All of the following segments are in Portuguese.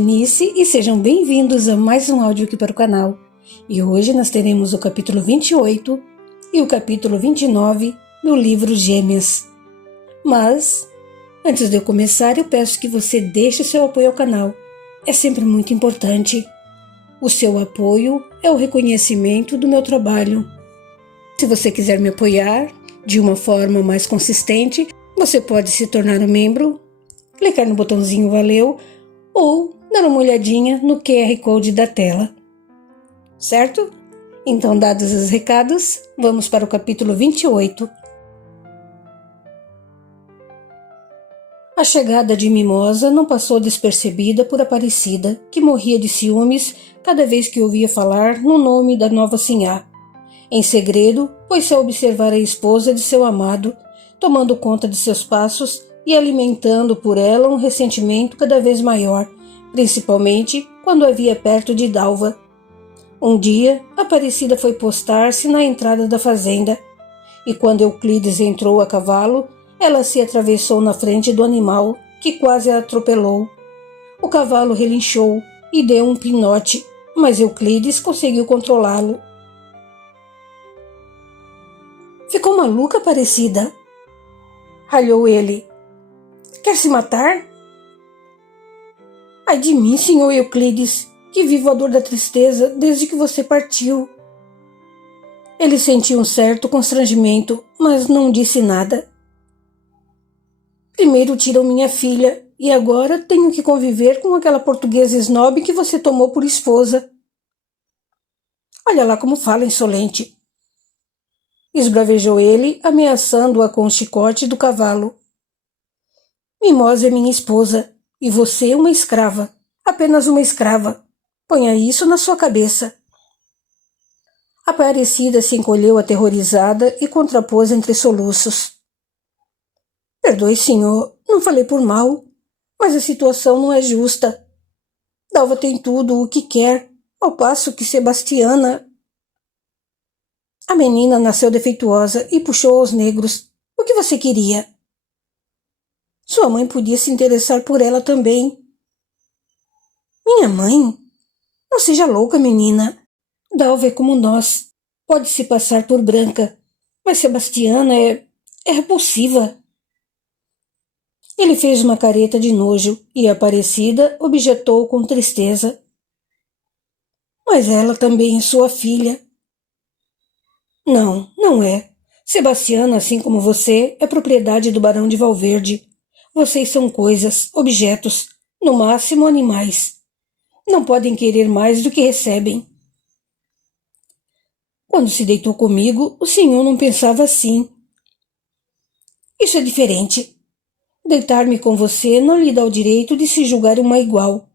Eunice e sejam bem-vindos a mais um áudio aqui para o canal. E hoje nós teremos o capítulo 28 e o capítulo 29 do livro Gêmeas. Mas, antes de eu começar, eu peço que você deixe seu apoio ao canal. É sempre muito importante. O seu apoio é o reconhecimento do meu trabalho. Se você quiser me apoiar de uma forma mais consistente, você pode se tornar um membro, clicar no botãozinho Valeu ou dar uma olhadinha no QR Code da tela. Certo? Então, dados os recados, vamos para o capítulo 28. A chegada de Mimosa não passou despercebida por Aparecida, que morria de ciúmes cada vez que ouvia falar no nome da nova sinhá. Em segredo, pôs-se a observar a esposa de seu amado, tomando conta de seus passos e alimentando por ela um ressentimento cada vez maior, principalmente quando a via perto de Dalva. Um dia, Aparecida foi postar-se na entrada da fazenda, e quando Euclides entrou a cavalo, ela se atravessou na frente do animal, que quase a atropelou. O cavalo relinchou e deu um pinote, mas Euclides conseguiu controlá-lo. Ficou maluca, Aparecida? Ralhou ele. Quer se matar? Ai de mim, senhor Euclides, que vivo a dor da tristeza desde que você partiu. Ele sentiu um certo constrangimento, mas não disse nada. Primeiro tiram minha filha, e agora tenho que conviver com aquela portuguesa snob que você tomou por esposa. Olha lá como fala, insolente. Esbravejou ele, ameaçando-a com o chicote do cavalo. Mimosa é minha esposa, e você uma escrava, apenas uma escrava. Ponha isso na sua cabeça. Aparecida se encolheu aterrorizada e contrapôs entre soluços. Perdoe, senhor, não falei por mal, mas a situação não é justa. Dalva tem tudo o que quer, ao passo que Sebastiana... A menina nasceu defeituosa e puxou aos negros. O que você queria? Sua mãe podia se interessar por ela também. Minha mãe? Não seja louca, menina. Dalva é como nós. Pode se passar por branca, mas Sebastiana é repulsiva. Ele fez uma careta de nojo e Aparecida objetou com tristeza. Mas ela também é sua filha. Não, não é. Sebastiana, assim como você, é propriedade do Barão de Valverde. Vocês são coisas, objetos, no máximo animais. Não podem querer mais do que recebem. Quando se deitou comigo, o senhor não pensava assim. Isso é diferente. Deitar-me com você não lhe dá o direito de se julgar uma igual.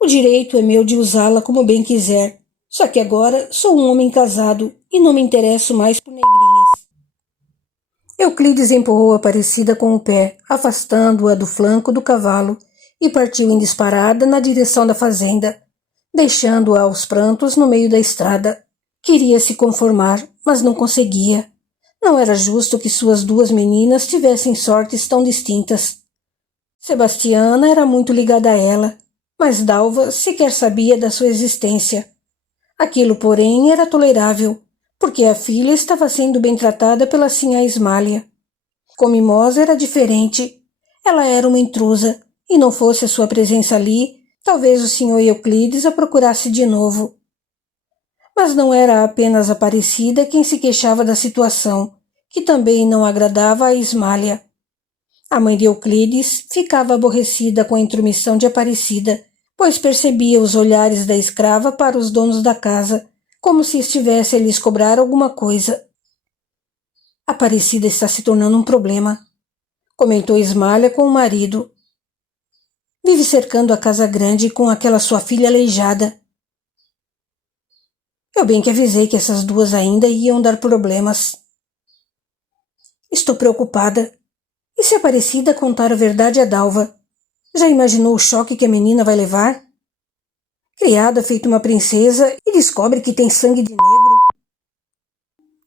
O direito é meu de usá-la como bem quiser. Só que agora sou um homem casado e não me interesso mais por negrinhas. Euclides empurrou Aparecida com o pé, afastando-a do flanco do cavalo, e partiu em disparada na direção da fazenda, deixando-a aos prantos no meio da estrada. Queria se conformar, mas não conseguia. Não era justo que suas duas meninas tivessem sortes tão distintas. Sebastiana era muito ligada a ela, mas Dalva sequer sabia da sua existência. Aquilo, porém, era tolerável, porque a filha estava sendo bem tratada pela sinhá Ismália. Com Mimosa era diferente. Ela era uma intrusa, e não fosse a sua presença ali, talvez o senhor Euclides a procurasse de novo. Mas não era apenas Aparecida quem se queixava da situação, que também não agradava a Ismália. A mãe de Euclides ficava aborrecida com a intromissão de Aparecida, pois percebia os olhares da escrava para os donos da casa, como se estivesse a lhes cobrar alguma coisa. Aparecida está se tornando um problema, comentou Ismália com o marido. Vive cercando a casa grande com aquela sua filha aleijada. Eu bem que avisei que essas duas ainda iam dar problemas. Estou preocupada. E se Aparecida contar a verdade a Dalva? Já imaginou o choque que a menina vai levar? Criada feita uma princesa e descobre que tem sangue de negro.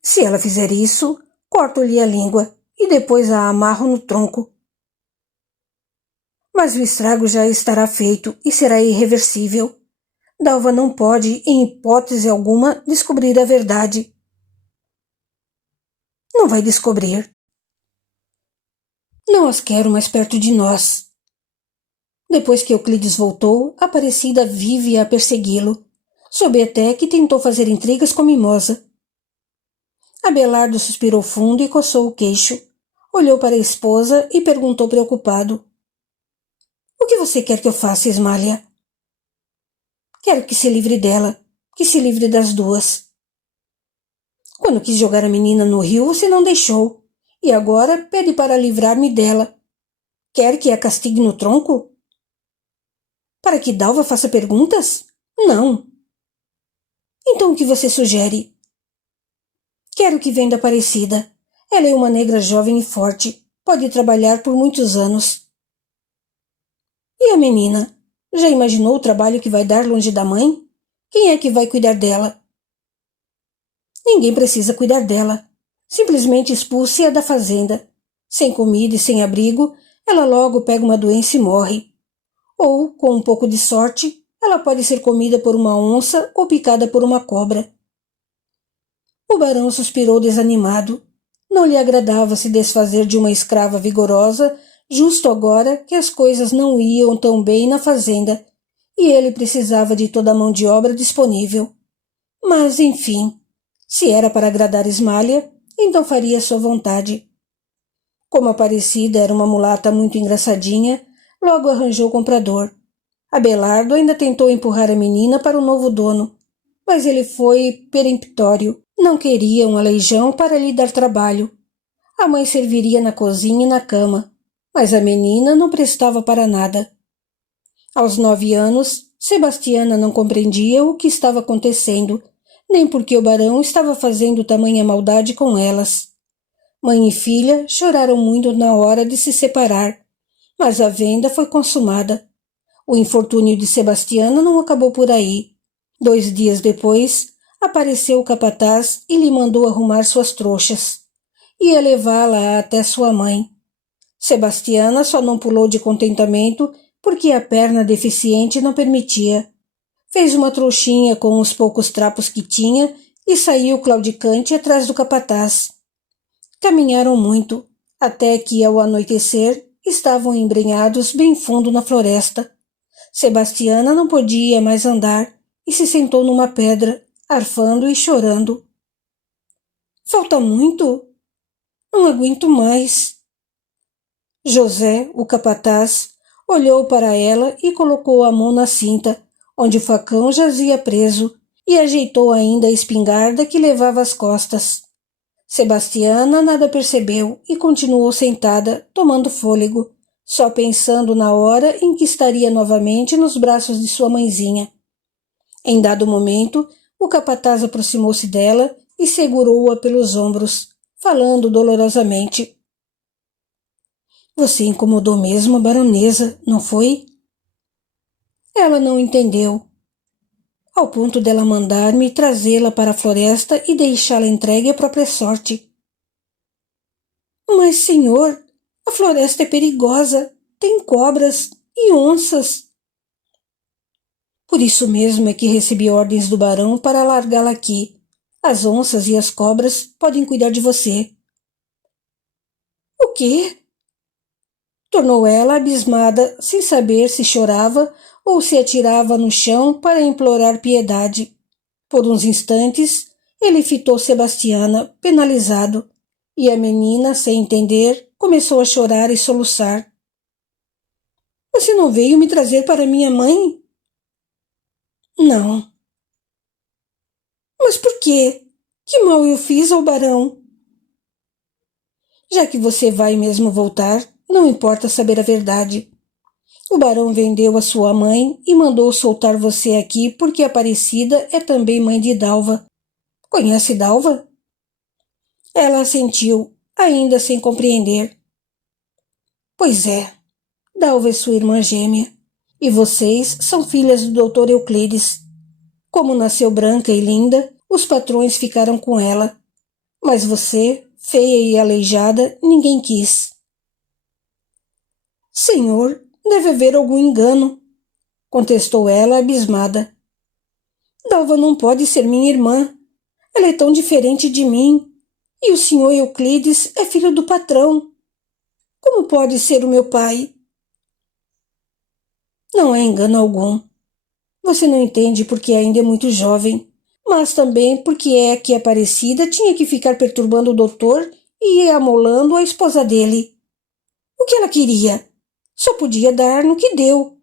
Se ela fizer isso, corto-lhe a língua e depois a amarro no tronco. Mas o estrago já estará feito e será irreversível. Dalva não pode, em hipótese alguma, descobrir a verdade. Não vai descobrir. Não as quero mais perto de nós. Depois que Euclides voltou, Aparecida vive a persegui-lo. Soube até que tentou fazer intrigas com Mimosa. Abelardo suspirou fundo e coçou o queixo. Olhou para a esposa e perguntou preocupado. O que você quer que eu faça, Ismália? Quero que se livre dela, que se livre das duas. Quando quis jogar a menina no rio, você não deixou. E agora pede para livrar-me dela. Quer que a castigue no tronco? Para que Dalva faça perguntas? Não. Então o que você sugere? Quero que venda Aparecida. Ela é uma negra jovem e forte. Pode trabalhar por muitos anos. E a menina? Já imaginou o trabalho que vai dar longe da mãe? Quem é que vai cuidar dela? Ninguém precisa cuidar dela. Simplesmente expulse-a da fazenda. Sem comida e sem abrigo, ela logo pega uma doença e morre. Ou, com um pouco de sorte, ela pode ser comida por uma onça ou picada por uma cobra. O barão suspirou desanimado. Não lhe agradava se desfazer de uma escrava vigorosa, justo agora que as coisas não iam tão bem na fazenda, e ele precisava de toda a mão de obra disponível. Mas, enfim, se era para agradar Ismália, então faria sua vontade. Como Aparecida era uma mulata muito engraçadinha, logo arranjou comprador. Abelardo ainda tentou empurrar a menina para o novo dono, mas ele foi peremptório. Não queria um aleijão para lhe dar trabalho. A mãe serviria na cozinha e na cama, mas a menina não prestava para nada. Aos 9 anos, Sebastiana não compreendia o que estava acontecendo, nem porque o barão estava fazendo tamanha maldade com elas. Mãe e filha choraram muito na hora de se separar, mas a venda foi consumada. O infortúnio de Sebastiana não acabou por aí. 2 dias depois, apareceu o capataz e lhe mandou arrumar suas trouxas. Ia levá-la até sua mãe. Sebastiana só não pulou de contentamento porque a perna deficiente não permitia. Fez uma trouxinha com os poucos trapos que tinha e saiu claudicante atrás do capataz. Caminharam muito, até que, ao anoitecer, estavam embrenhados bem fundo na floresta. Sebastiana não podia mais andar e se sentou numa pedra, arfando e chorando. Falta muito? Não aguento mais. José, o capataz, olhou para ela e colocou a mão na cinta, onde o facão jazia preso, e ajeitou ainda a espingarda que levava às costas. Sebastiana nada percebeu e continuou sentada, tomando fôlego, só pensando na hora em que estaria novamente nos braços de sua mãezinha. Em dado momento, o capataz aproximou-se dela e segurou-a pelos ombros, falando dolorosamente. Você incomodou mesmo a baronesa, não foi? Ela não entendeu, ao ponto dela mandar-me trazê-la para a floresta e deixá-la entregue à própria sorte. Mas, senhor, a floresta é perigosa, tem cobras e onças. Por isso mesmo é que recebi ordens do barão para largá-la aqui. As onças e as cobras podem cuidar de você. O quê? Tornou ela abismada, sem saber se chorava ou se atirava no chão para implorar piedade. Por uns instantes, ele fitou Sebastiana, penalizado, e a menina, sem entender, começou a chorar e soluçar. Você não veio me trazer para minha mãe? Não. Mas por quê? Que mal eu fiz ao barão? Já que você vai mesmo voltar, não importa saber a verdade. O barão vendeu a sua mãe e mandou soltar você aqui porque Aparecida é também mãe de Dalva. Conhece Dalva? Ela assentiu, ainda sem compreender. Pois é, Dalva é sua irmã gêmea, e vocês são filhas do Dr. Euclides. Como nasceu branca e linda, os patrões ficaram com ela. Mas você, feia e aleijada, ninguém quis. Senhor, Deve haver algum engano, contestou ela, abismada. Dalva não pode ser minha irmã. Ela é tão diferente de mim. E o senhor Euclides é filho do patrão. Como pode ser o meu pai? Não há engano algum. Você não entende porque ainda é muito jovem, mas também porque é que Aparecida tinha que ficar perturbando o doutor e amolando a esposa dele. O que ela queria? Só podia dar no que deu.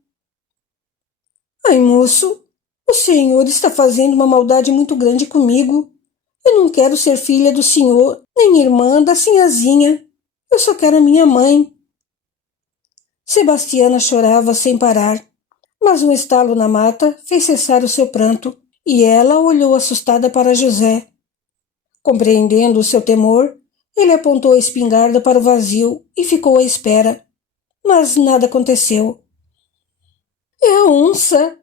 Ai, moço, o senhor está fazendo uma maldade muito grande comigo. Eu não quero ser filha do senhor, nem irmã da sinhazinha. Eu só quero a minha mãe. Sebastiana chorava sem parar, mas um estalo na mata fez cessar o seu pranto e ela olhou assustada para José. Compreendendo o seu temor, ele apontou a espingarda para o vazio e ficou à espera. Mas nada aconteceu. É a onça!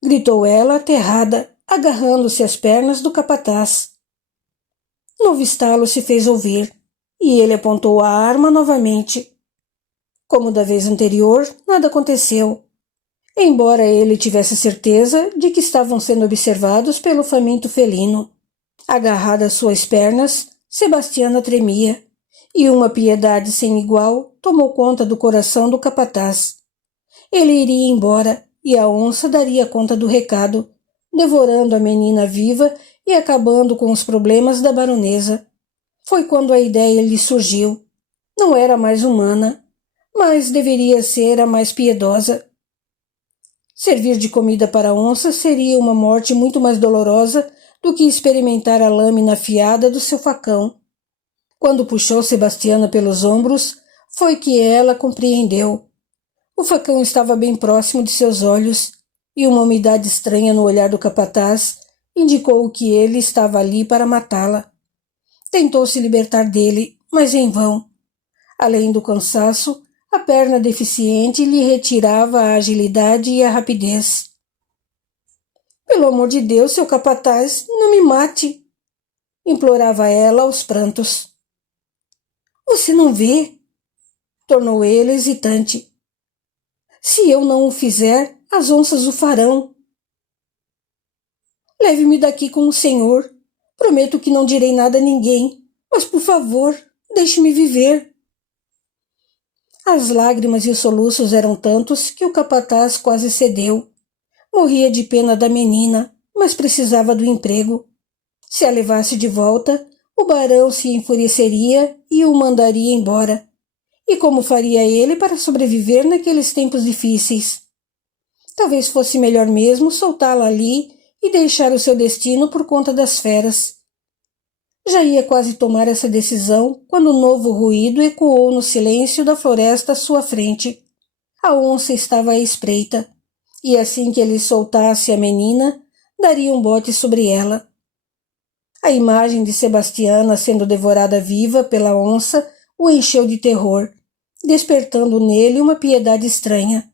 Gritou ela, aterrada, agarrando-se às pernas do capataz. Novo estalo se fez ouvir, e ele apontou a arma novamente. Como da vez anterior, nada aconteceu, embora ele tivesse certeza de que estavam sendo observados pelo faminto felino. Agarrada às suas pernas, Sebastiana tremia, e uma piedade sem igual tomou conta do coração do capataz. Ele iria embora, e a onça daria conta do recado, devorando a menina viva e acabando com os problemas da baronesa. Foi quando a ideia lhe surgiu. Não era mais humana, mas deveria ser a mais piedosa. Servir de comida para a onça seria uma morte muito mais dolorosa do que experimentar a lâmina afiada do seu facão. Quando puxou Sebastiana pelos ombros, foi que ela compreendeu. O facão estava bem próximo de seus olhos, e uma umidade estranha no olhar do capataz indicou que ele estava ali para matá-la. Tentou se libertar dele, mas em vão. Além do cansaço, a perna deficiente lhe retirava a agilidade e a rapidez. Pelo amor de Deus, seu capataz, não me mate! Implorava ela aos prantos. Você não vê? Tornou ele hesitante. Se eu não o fizer, as onças o farão. Leve-me daqui com o senhor. Prometo que não direi nada a ninguém, mas, por favor, deixe-me viver. As lágrimas e os soluços eram tantos que o capataz quase cedeu. Morria de pena da menina, mas precisava do emprego. Se a levasse de volta, o barão se enfureceria e o mandaria embora. E como faria ele para sobreviver naqueles tempos difíceis? Talvez fosse melhor mesmo soltá-la ali e deixar o seu destino por conta das feras. Já ia quase tomar essa decisão quando um novo ruído ecoou no silêncio da floresta à sua frente. A onça estava à espreita, e assim que ele soltasse a menina, daria um bote sobre ela. A imagem de Sebastiana sendo devorada viva pela onça o encheu de terror, despertando nele uma piedade estranha.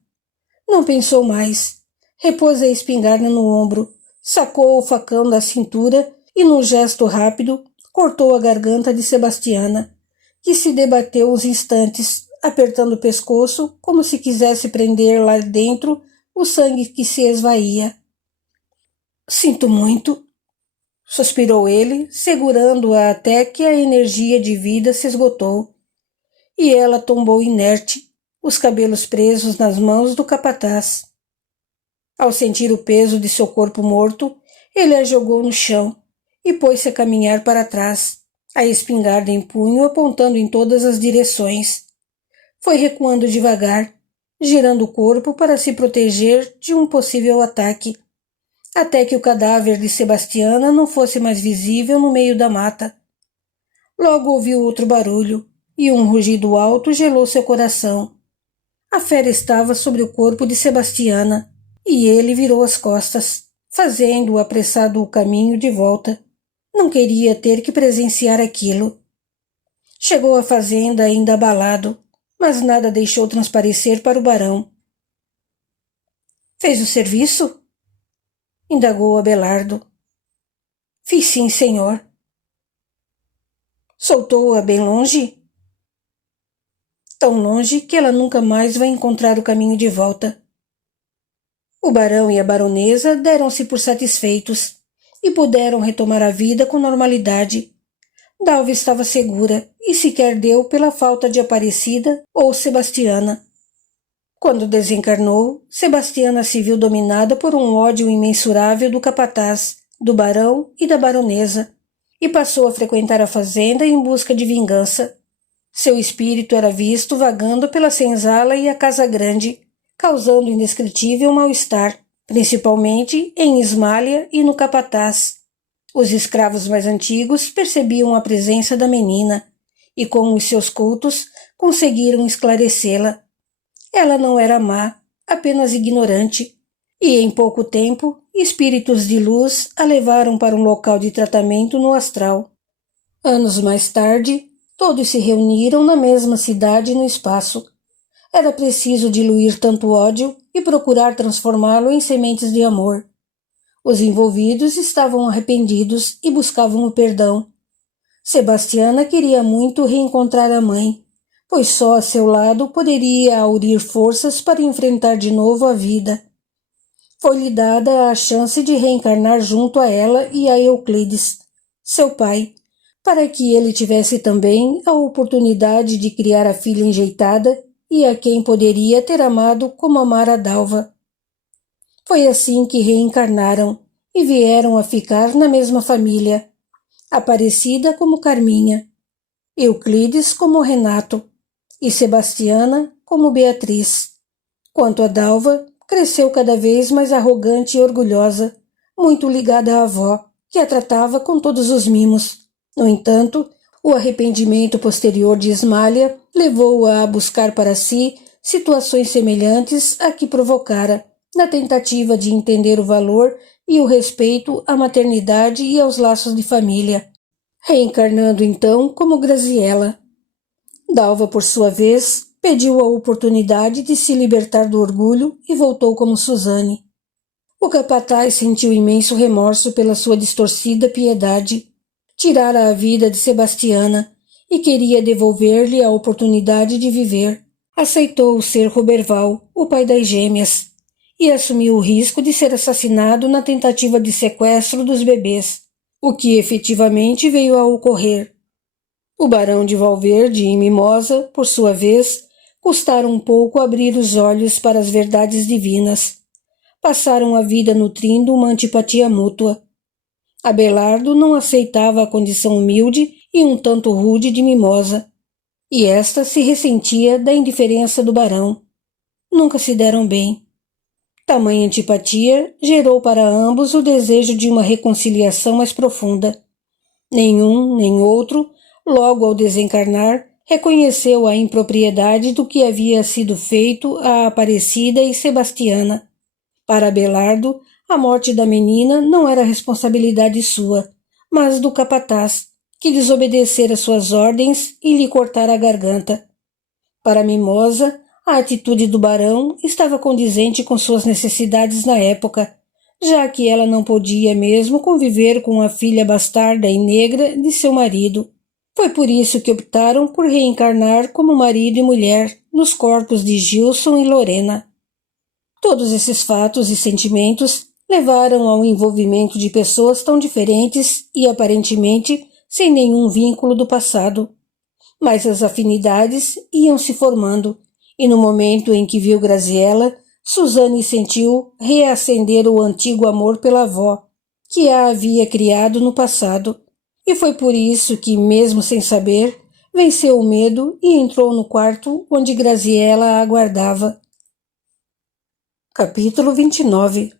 Não pensou mais. Repôs a espingarda no ombro, sacou o facão da cintura e, num gesto rápido, cortou a garganta de Sebastiana, que se debateu uns instantes, apertando o pescoço como se quisesse prender lá dentro o sangue que se esvaía. Sinto muito, suspirou ele, segurando-a até que a energia de vida se esgotou. E ela tombou inerte, os cabelos presos nas mãos do capataz. Ao sentir o peso de seu corpo morto, ele a jogou no chão e pôs-se a caminhar para trás, a espingarda em punho apontando em todas as direções. Foi recuando devagar, girando o corpo para se proteger de um possível ataque, até que o cadáver de Sebastiana não fosse mais visível no meio da mata. Logo ouviu outro barulho, e um rugido alto gelou seu coração. A fera estava sobre o corpo de Sebastiana, e ele virou as costas, fazendo apressado o caminho de volta. Não queria ter que presenciar aquilo. Chegou à fazenda ainda abalado, mas nada deixou transparecer para o barão. Fez o serviço? Indagou Abelardo. Fiz sim, senhor. Soltou-a bem longe? tão longe que ela nunca mais vai encontrar o caminho de volta. O barão e a baronesa deram-se por satisfeitos e puderam retomar a vida com normalidade. Dalva estava segura e sequer deu pela falta de Aparecida ou Sebastiana. Quando desencarnou, Sebastiana se viu dominada por um ódio imensurável do capataz, do barão e da baronesa, e passou a frequentar a fazenda em busca de vingança. Seu espírito era visto vagando pela senzala e a casa grande, causando indescritível mal-estar, principalmente em Ismália e no capataz. Os escravos mais antigos percebiam a presença da menina e, com os seus cultos, conseguiram esclarecê-la. Ela não era má, apenas ignorante, e em pouco tempo, espíritos de luz a levaram para um local de tratamento no astral. Anos mais tarde, todos se reuniram na mesma cidade e no espaço. Era preciso diluir tanto ódio e procurar transformá-lo em sementes de amor. Os envolvidos estavam arrependidos e buscavam o perdão. Sebastiana queria muito reencontrar a mãe, pois só a seu lado poderia aurir forças para enfrentar de novo a vida. Foi-lhe dada a chance de reencarnar junto a ela e a Euclides, seu pai, para que ele tivesse também a oportunidade de criar a filha enjeitada e a quem poderia ter amado como amara Dalva. Foi assim que reencarnaram e vieram a ficar na mesma família, Aparecida como Carminha, Euclides como Renato e Sebastiana como Beatriz. Quanto a Dalva, cresceu cada vez mais arrogante e orgulhosa, muito ligada à avó, que a tratava com todos os mimos. No entanto, o arrependimento posterior de Ismália levou-a a buscar para si situações semelhantes à que provocara, na tentativa de entender o valor e o respeito à maternidade e aos laços de família, reencarnando então como Graziella. Dalva, por sua vez, pediu a oportunidade de se libertar do orgulho e voltou como Suzane. O capataz sentiu imenso remorso pela sua distorcida piedade. Tirara a vida de Sebastiana e queria devolver-lhe a oportunidade de viver. Aceitou ser Roberval, o pai das gêmeas, e assumiu o risco de ser assassinado na tentativa de sequestro dos bebês, o que efetivamente veio a ocorrer. O barão de Valverde e Mimosa, por sua vez, custaram um pouco abrir os olhos para as verdades divinas. Passaram a vida nutrindo uma antipatia mútua. Abelardo não aceitava a condição humilde e um tanto rude de Mimosa, e esta se ressentia da indiferença do barão. Nunca se deram bem. Tamanha antipatia gerou para ambos o desejo de uma reconciliação mais profunda. Nenhum, nem outro, logo ao desencarnar, reconheceu a impropriedade do que havia sido feito a Aparecida e Sebastiana. Para Abelardo, a morte da menina não era responsabilidade sua, mas do capataz, que desobedecera suas ordens e lhe cortara a garganta. Para Mimosa, a atitude do barão estava condizente com suas necessidades na época, já que ela não podia mesmo conviver com a filha bastarda e negra de seu marido. Foi por isso que optaram por reencarnar como marido e mulher nos corpos de Gilson e Lorena. Todos esses fatos e sentimentos levaram ao envolvimento de pessoas tão diferentes e aparentemente sem nenhum vínculo do passado. Mas as afinidades iam se formando, e no momento em que viu Graziella, Suzane sentiu reacender o antigo amor pela avó, que a havia criado no passado, e foi por isso que, mesmo sem saber, venceu o medo e entrou no quarto onde Graziella a aguardava. Capítulo 29.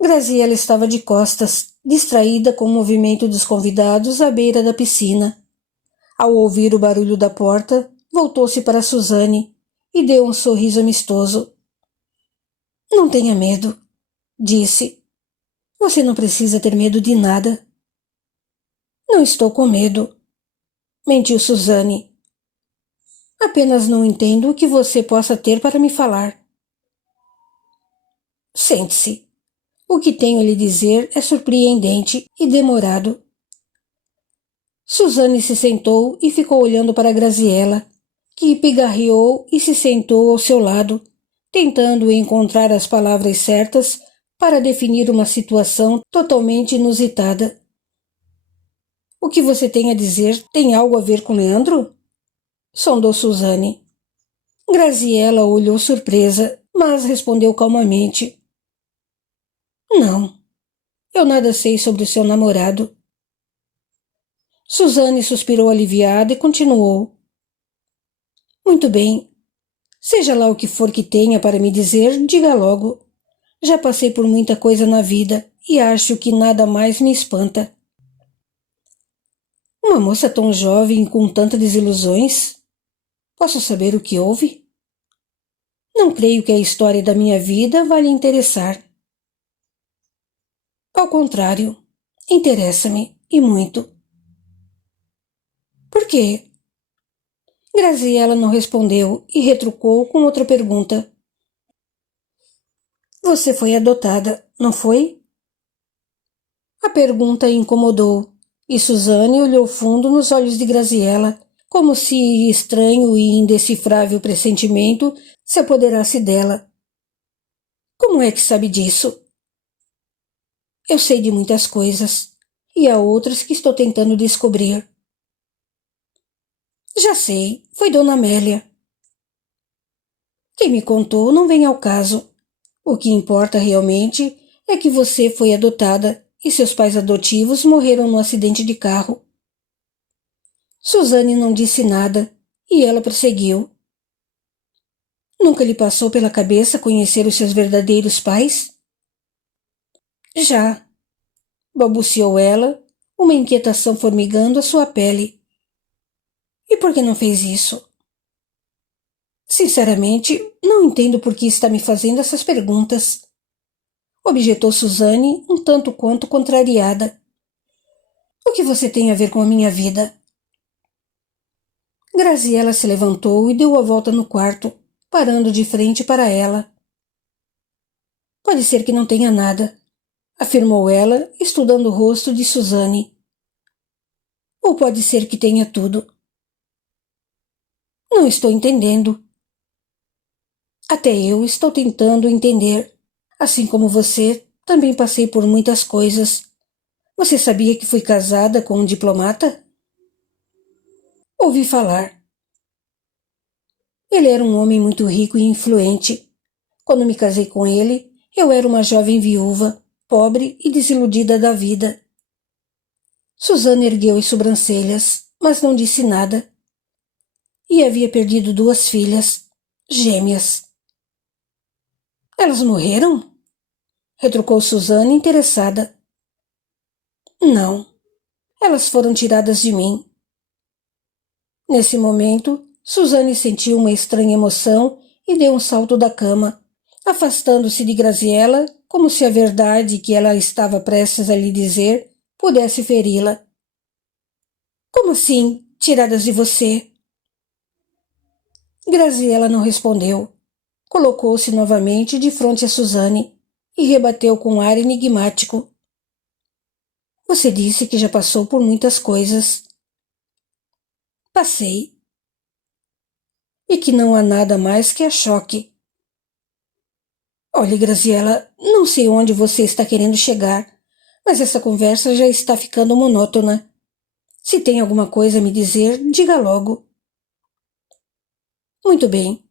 Graziella estava de costas, distraída com o movimento dos convidados à beira da piscina. Ao ouvir o barulho da porta, voltou-se para Suzane e deu um sorriso amistoso. Não tenha medo, disse. Você não precisa ter medo de nada. Não estou com medo, mentiu Suzane. Apenas não entendo o que você possa ter para me falar. Sente-se. O que tenho a lhe dizer é surpreendente e demorado. Suzane se sentou e ficou olhando para Graziella, que pigarreou e se sentou ao seu lado, tentando encontrar as palavras certas para definir uma situação totalmente inusitada. O que você tem a dizer tem algo a ver com Leandro? Sondou Suzane. Graziela olhou surpresa, mas respondeu calmamente. Não, eu nada sei sobre o seu namorado. Suzane suspirou aliviada e continuou. Muito bem. Seja lá o que for que tenha para me dizer, diga logo. Já passei por muita coisa na vida e acho que nada mais me espanta. Uma moça tão jovem com tantas desilusões? Posso saber o que houve? Não creio que a história da minha vida vá lhe interessar. Ao contrário, interessa-me, e muito. Por quê? Graziela não respondeu e retrucou com outra pergunta. Você foi adotada, não foi? A pergunta incomodou, e Suzane olhou fundo nos olhos de Graziela, como se estranho e indecifrável pressentimento se apoderasse dela. Como é que sabe disso? Eu sei de muitas coisas, e há outras que estou tentando descobrir. Já sei, foi Dona Amélia. Quem me contou não vem ao caso. O que importa realmente é que você foi adotada e seus pais adotivos morreram num acidente de carro. Suzane não disse nada e ela prosseguiu. Nunca lhe passou pela cabeça conhecer os seus verdadeiros pais? Já, balbuciou ela, uma inquietação formigando a sua pele. E por que não fez isso? Sinceramente, não entendo por que está me fazendo essas perguntas. Objetou Suzane, um tanto quanto contrariada. O que você tem a ver com a minha vida? Graziela se levantou e deu a volta no quarto, parando de frente para ela. Pode ser que não tenha nada, afirmou ela, estudando o rosto de Suzane. Ou pode ser que tenha tudo. Não estou entendendo. Até eu estou tentando entender. Assim como você, também passei por muitas coisas. Você sabia que fui casada com um diplomata? Ouvi falar. Ele era um homem muito rico e influente. Quando me casei com ele, eu era uma jovem viúva, pobre e desiludida da vida. Suzana ergueu as sobrancelhas, mas não disse nada. E havia perdido 2 filhas, gêmeas. Elas morreram? Retrucou Suzana interessada. Não, elas foram tiradas de mim. Nesse momento, Suzane sentiu uma estranha emoção e deu um salto da cama, afastando-se de Graziela, como se a verdade que ela estava prestes a lhe dizer pudesse feri-la. Como assim, tiradas de você? Graziela não respondeu. Colocou-se novamente de frente a Suzane e rebateu com ar enigmático. Você disse que já passou por muitas coisas. Passei. E que não há nada mais que a choque. Olhe, Graziela, não sei onde você está querendo chegar, mas essa conversa já está ficando monótona. Se tem alguma coisa a me dizer, diga logo. Muito bem.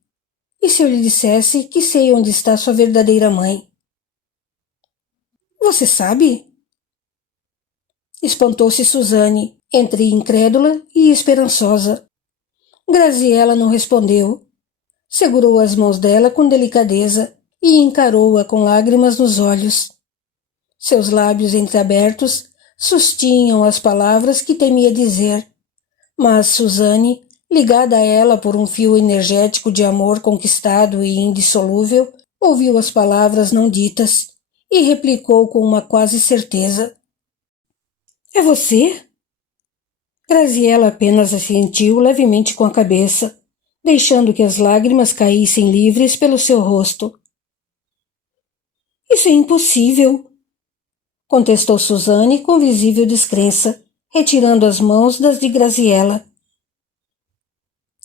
E se eu lhe dissesse que sei onde está sua verdadeira mãe? Você sabe? Espantou-se Suzane, entre incrédula e esperançosa. Graziela não respondeu. Segurou as mãos dela com delicadeza e encarou-a com lágrimas nos olhos. Seus lábios entreabertos sustinham as palavras que temia dizer, mas Suzane, ligada a ela por um fio energético de amor conquistado e indissolúvel, ouviu as palavras não ditas e replicou com uma quase certeza. É você? Graziela apenas assentiu levemente com a cabeça, deixando que as lágrimas caíssem livres pelo seu rosto. Isso é impossível, contestou Suzane com visível descrença, retirando as mãos das de Graziela.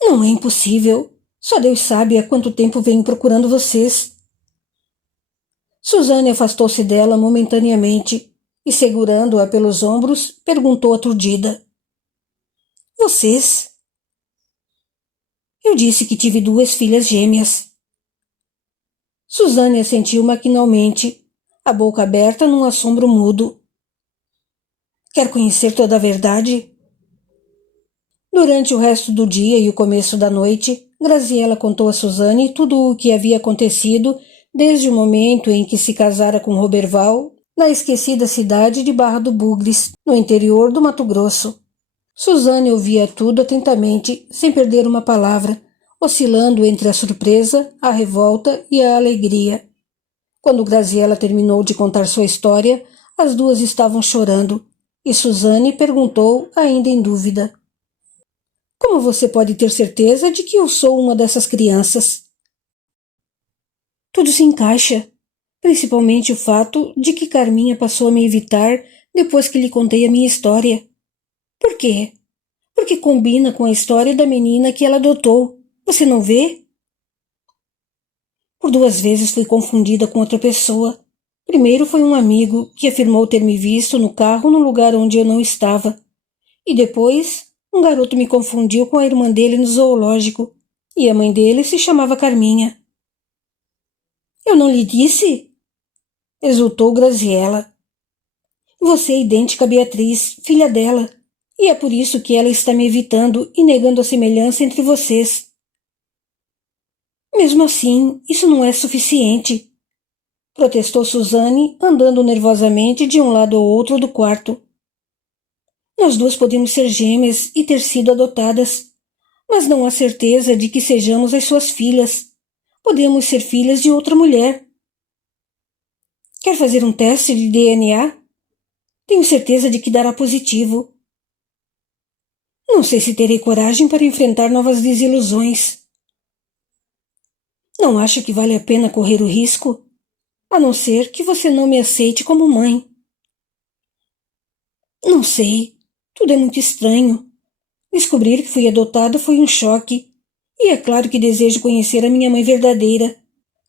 Não é impossível. Só Deus sabe há quanto tempo venho procurando vocês. Suzane afastou-se dela momentaneamente e, segurando-a pelos ombros, perguntou aturdida. Vocês? Eu disse que tive 2 filhas gêmeas. Suzane assentiu maquinalmente, a boca aberta num assombro mudo. Quer conhecer toda a verdade? Durante o resto do dia e o começo da noite, Graziella contou a Suzane tudo o que havia acontecido desde o momento em que se casara com Roberval na esquecida cidade de Barra do Bugres, no interior do Mato Grosso. Suzane ouvia tudo atentamente, sem perder uma palavra, oscilando entre a surpresa, a revolta e a alegria. Quando Graziella terminou de contar sua história, as duas estavam chorando, e Suzane perguntou, ainda em dúvida. Como você pode ter certeza de que eu sou uma dessas crianças? Tudo se encaixa, principalmente o fato de que Carminha passou a me evitar depois que lhe contei a minha história. Por quê? Porque combina com a história da menina que ela adotou. Você não vê? Por 2 vezes fui confundida com outra pessoa. Primeiro foi um amigo que afirmou ter me visto no carro no lugar onde eu não estava. E depois, um garoto me confundiu com a irmã dele no zoológico. E a mãe dele se chamava Carminha. Eu não lhe disse? Exultou Graziella. Você é idêntica a Beatriz, filha dela. E é por isso que ela está me evitando e negando a semelhança entre vocês. Mesmo assim, isso não é suficiente, protestou Suzane, andando nervosamente de um lado ao outro do quarto. Nós 2 podemos ser gêmeas e ter sido adotadas, mas não há certeza de que sejamos as suas filhas. Podemos ser filhas de outra mulher. Quer fazer um teste de DNA? Tenho certeza de que dará positivo. Não sei se terei coragem para enfrentar novas desilusões. Não acho que vale a pena correr o risco, a não ser que você não me aceite como mãe. Não sei. Tudo é muito estranho. Descobrir que fui adotada foi um choque, e é claro que desejo conhecer a minha mãe verdadeira,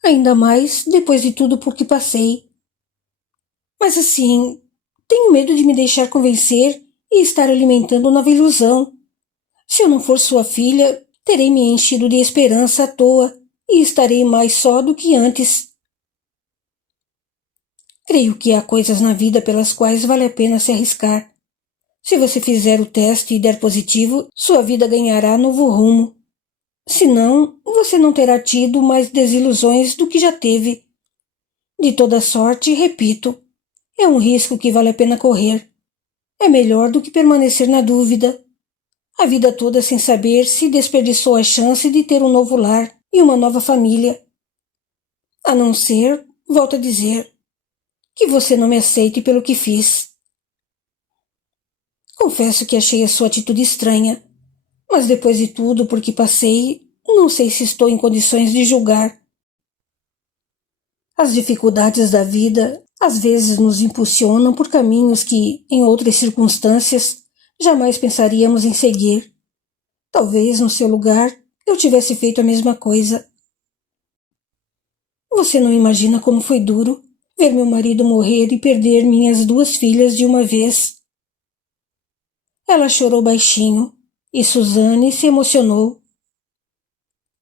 ainda mais depois de tudo por que passei. Mas assim, tenho medo de me deixar convencer e estar alimentando nova ilusão. Se eu não for sua filha, terei me enchido de esperança à toa e estarei mais só do que antes. Creio que há coisas na vida pelas quais vale a pena se arriscar. Se você fizer o teste e der positivo, sua vida ganhará novo rumo. Se não, você não terá tido mais desilusões do que já teve. De toda sorte, repito, é um risco que vale a pena correr. É melhor do que permanecer na dúvida. A vida toda sem saber se desperdiçou a chance de ter um novo lar e uma nova família. A não ser, volto a dizer, que você não me aceite pelo que fiz. Confesso que achei a sua atitude estranha, mas depois de tudo por que passei, não sei se estou em condições de julgar. As dificuldades da vida às vezes nos impulsionam por caminhos que, em outras circunstâncias, jamais pensaríamos em seguir. Talvez, no seu lugar, eu tivesse feito a mesma coisa. Você não imagina como foi duro ver meu marido morrer e perder minhas 2 filhas de uma vez. Ela chorou baixinho e Suzane se emocionou.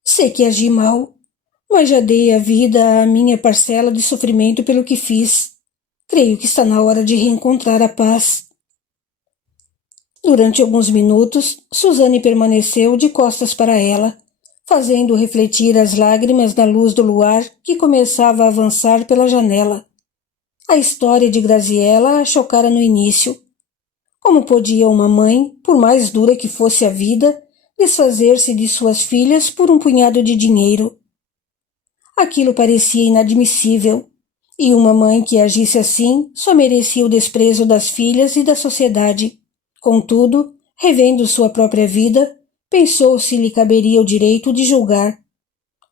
Sei que agi mal, mas já dei à vida a minha parcela de sofrimento pelo que fiz. Creio que está na hora de reencontrar a paz. Durante alguns minutos, Suzane permaneceu de costas para ela, fazendo refletir as lágrimas na luz do luar que começava a avançar pela janela. A história de Graziella a chocara no início. Como podia uma mãe, por mais dura que fosse a vida, desfazer-se de suas filhas por um punhado de dinheiro? Aquilo parecia inadmissível, e uma mãe que agisse assim só merecia o desprezo das filhas e da sociedade. Contudo, revendo sua própria vida, pensou se lhe caberia o direito de julgar.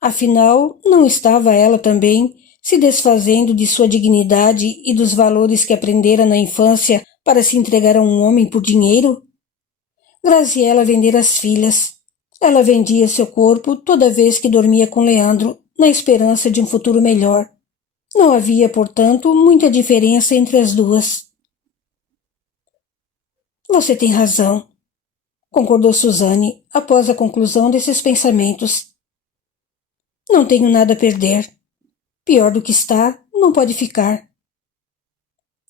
Afinal, não estava ela também se desfazendo de sua dignidade e dos valores que aprendera na infância para se entregar a um homem por dinheiro? Graziella vendera as filhas. Ela vendia seu corpo toda vez que dormia com Leandro, na esperança de um futuro melhor. Não havia, portanto, muita diferença entre as duas. Você tem razão, concordou Suzane, após a conclusão desses pensamentos. Não tenho nada a perder. Pior do que está, não pode ficar.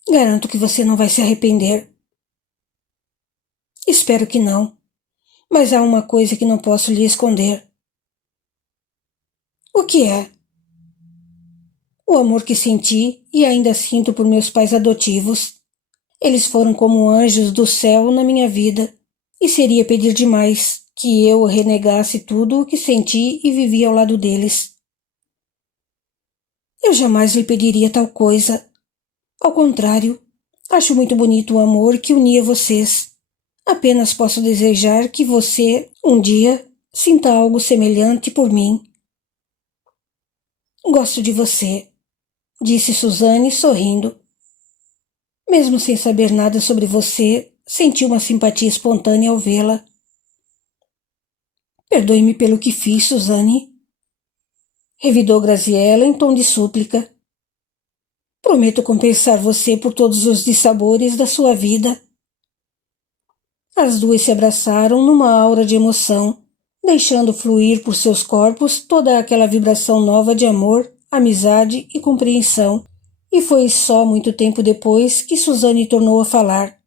Garanto que você não vai se arrepender. Espero que não. Mas há uma coisa que não posso lhe esconder. O que é? O amor que senti e ainda sinto por meus pais adotivos. Eles foram como anjos do céu na minha vida, e seria pedir demais que eu renegasse tudo o que senti e vivi ao lado deles. Eu jamais lhe pediria tal coisa. Ao contrário, acho muito bonito o amor que unia vocês. Apenas posso desejar que você, um dia, sinta algo semelhante por mim. Gosto de você, disse Suzane, sorrindo. Mesmo sem saber nada sobre você, senti uma simpatia espontânea ao vê-la. Perdoe-me pelo que fiz, Suzane. Revidou Graziella em tom de súplica. Prometo compensar você por todos os dissabores da sua vida. As duas se abraçaram numa aura de emoção, deixando fluir por seus corpos toda aquela vibração nova de amor, amizade e compreensão. E foi só muito tempo depois que Suzane tornou a falar.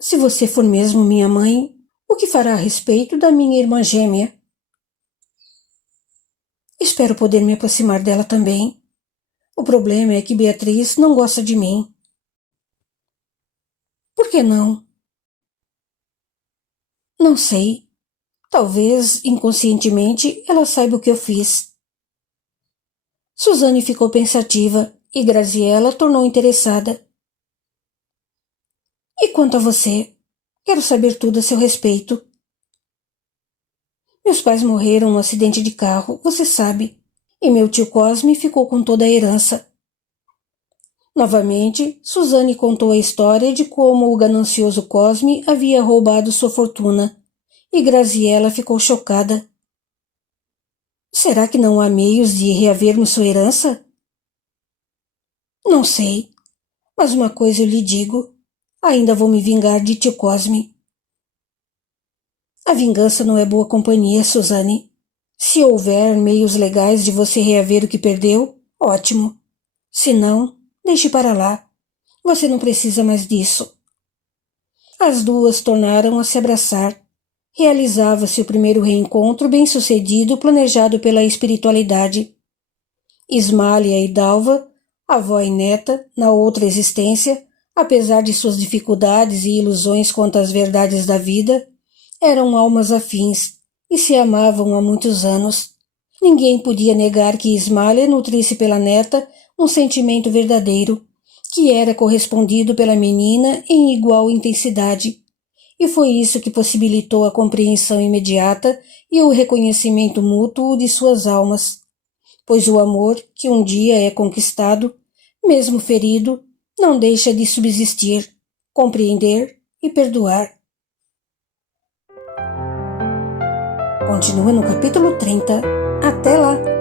Se você for mesmo minha mãe, o que fará a respeito da minha irmã gêmea? Espero poder me aproximar dela também. O problema é que Beatriz não gosta de mim. Por que não? Não sei. Talvez, inconscientemente, ela saiba o que eu fiz. Suzane ficou pensativa e Graziella tornou interessada. E quanto a você? Quero saber tudo a seu respeito. Meus pais morreram num acidente de carro, você sabe, e meu tio Cosme ficou com toda a herança. Novamente, Suzane contou a história de como o ganancioso Cosme havia roubado sua fortuna, e Graziella ficou chocada. Será que não há meios de reavermos sua herança? Não sei, mas uma coisa eu lhe digo, ainda vou me vingar de tio Cosme. A vingança não é boa companhia, Suzane. Se houver meios legais de você reaver o que perdeu, ótimo. Se não, deixe para lá. Você não precisa mais disso. As duas tornaram a se abraçar. Realizava-se o primeiro reencontro bem-sucedido planejado pela espiritualidade. Ismália e Dalva, avó e neta, na outra existência, apesar de suas dificuldades e ilusões quanto às verdades da vida, eram almas afins e se amavam há muitos anos. Ninguém podia negar que Ismália nutrisse pela neta um sentimento verdadeiro, que era correspondido pela menina em igual intensidade, e foi isso que possibilitou a compreensão imediata e o reconhecimento mútuo de suas almas, pois o amor, que um dia é conquistado, mesmo ferido, não deixa de subsistir, compreender e perdoar. Continua no capítulo 30. Até lá!